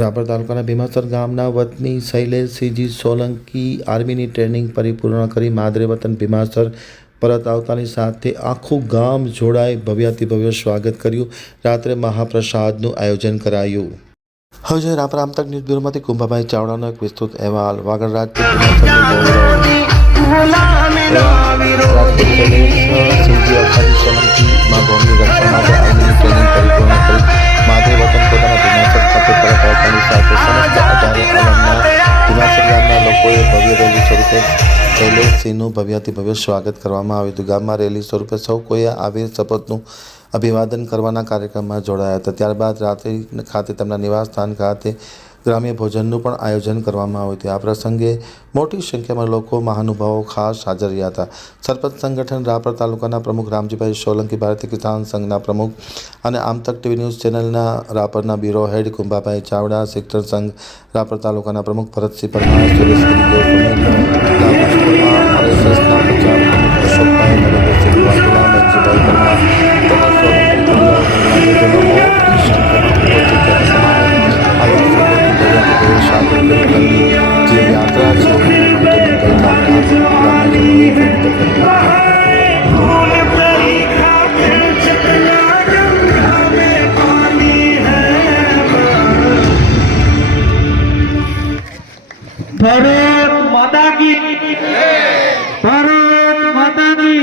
રાપર તાલુકાના ભીમાસર ગામના વતની શૈલેષસિંહજી સોલંકી આર્મીની ટ્રેનિંગ પરિપૂર્ણ કરી માદરે વતન ભીમાસર પરત આવતાની સાથે આખું ગામ જોડાઈ ભવ્યાતિભવ્ય સ્વાગત કર્યું. રાત્રે મહાપ્રસાદનું આયોજન કરાયું. હવે જોઈએ રાપર આમતક ન્યૂઝ બ્યુરોમાંથી કુંભાભાઈ ચાવડાનો એક વિસ્તૃત અહેવાલ. વાગડ રાજપૂત રેલી સ્વરૂપે શૈલેષસિંહનું ભવ્યાતિ ભવ્ય સ્વાગત કરવામાં આવ્યું હતું. ગામમાં રેલી સ્વરૂપે સૌ કોઈએ આવી શપથનું અભિવાદન કરવાના કાર્યક્રમમાં જોડાયા હતા. ત્યારબાદ રાત્રિ ખાતે તેમના નિવાસ સ્થાન ખાતે ગ્રામ્ય ભોજનનું પણ આયોજન કરવામાં આવ્યું હતું. આ પ્રસંગે મોટી સંખ્યામાં લોકો મહાનુભાવો ખાસ હાજર રહ્યા હતા. સરપંચ સંગઠન રાપર તાલુકાના પ્રમુખ રામજીભાઈ સોલંકી, ભારતીય કિસાન સંઘના પ્રમુખ અને આમતક ટીવી ન્યૂઝ ચેનલના રાપરના બ્યુરો હેડ કુંભાભાઈ ચાવડા, શિક્ષણ સંઘ રાપર તાલુકાના પ્રમુખ ભરતસિંહ પરમાર સુરેશગીરી ভারত মাতা কি? ভারত মাতা কি?